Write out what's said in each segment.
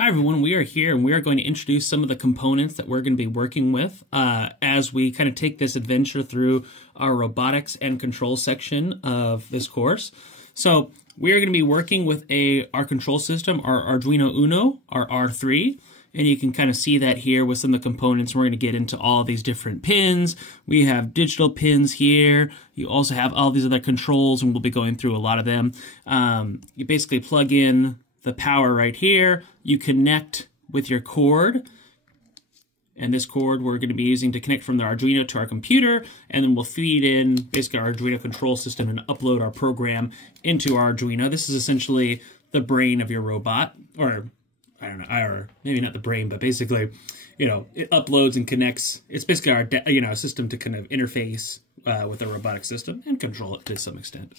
Hi everyone, we are here and we are going to introduce some of the components that we're going to be working with as we kind of take this adventure through our robotics and control section of this course. So we are going to be working with our control system, our Arduino UNO, our R3, and you can kind of see that here with some of the components. We're going to get into all these different pins. We have digital pins here. You also have all these other controls, and we'll be going through a lot of them. You basically plug in the power right here. You connect with your cord, and this cord we're going to be using to connect from the Arduino to our computer, and then we'll feed in basically our Arduino control system and upload our program into our Arduino. This is essentially the brain of your robot, or I don't know, or maybe not the brain, but basically, it uploads and connects. It's basically our system to kind of interface with a robotic system and control it to some extent.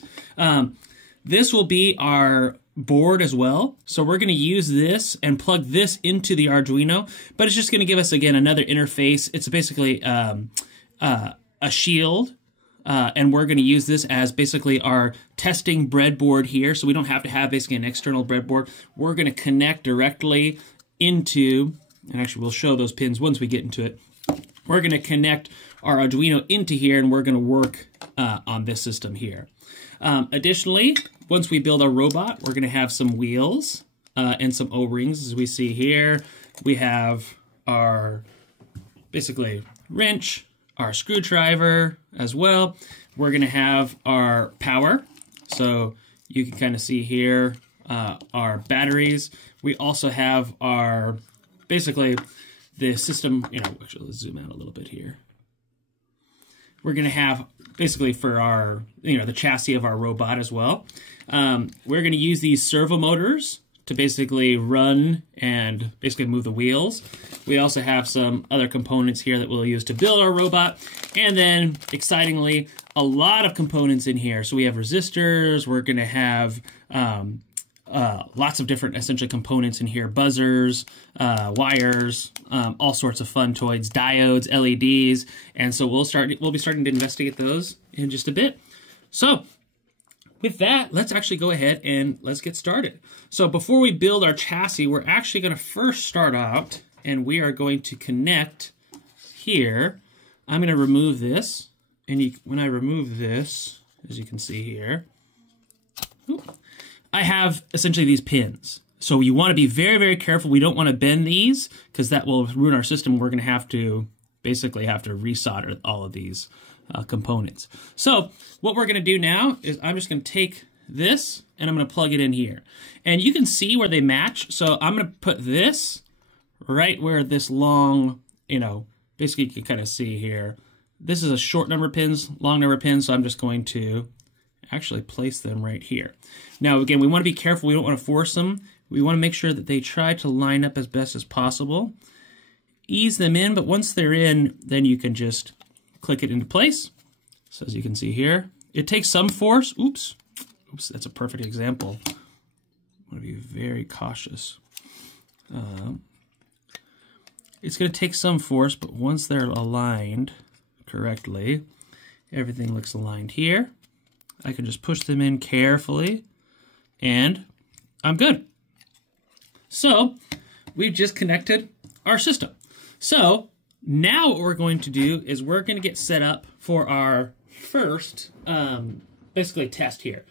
This will be our board as well. So we're going to use this and plug this into the Arduino, but it's just going to give us, again, another interface. It's basically a shield, and we're going to use this as basically our testing breadboard here. So we don't have to have basically an external breadboard. We're going to connect directly into, and actually we'll show those pins once we get into it. We're going to connect our Arduino into here, and we're going to work on this system here. Additionally, once we build our robot, we're going to have some wheels and some O-rings. As we see here, we have our basically wrench, our screwdriver as well. We're going to have our power. So you can kind of see here our batteries. We also have our, basically the system, actually let's zoom out a little bit here. We're going to have basically for our, the chassis of our robot as well. We're going to use these servo motors to basically run and basically move the wheels. We also have some other components here that we'll use to build our robot. And then, excitingly, a lot of components in here. So we have resistors. We're going to have lots of different essentially components in here, buzzers, wires, all sorts of fun toys, diodes, LEDs, and so we'll be starting to investigate those in just a bit. So with that, let's actually go ahead and let's get started. So before we build our chassis, we're actually going to first start out, and we are going to connect here. I'm going to remove this, and when I remove this, as you can see here, I have essentially these pins. So you want to be very, very careful. We don't want to bend these because that will ruin our system. We're going to have to basically resolder all of these components. So what we're going to do now is I'm just going to take this and I'm going to plug it in here. And you can see where they match. So I'm going to put this right where this long, basically you can kind of see here. This is a short number of pins, long number of pins. So I'm just going to actually place them right here. Now, again, we want to be careful. We don't want to force them. We want to make sure that they try to line up as best as possible. Ease them in, but once they're in, then you can just click it into place. So as you can see here, it takes some force. Oops, that's a perfect example. I want to be very cautious. It's going to take some force, but once they're aligned correctly, everything looks aligned here. I can just push them in carefully, and I'm good. So we've just connected our system. So now what we're going to do is we're going to get set up for our first basically test here.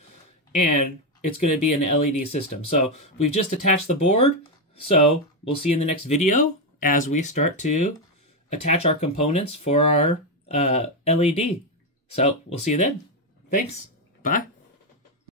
And it's going to be an LED system. So we've just attached the board. So we'll see in the next video as we start to attach our components for our LED. So we'll see you then. Thanks. Bye.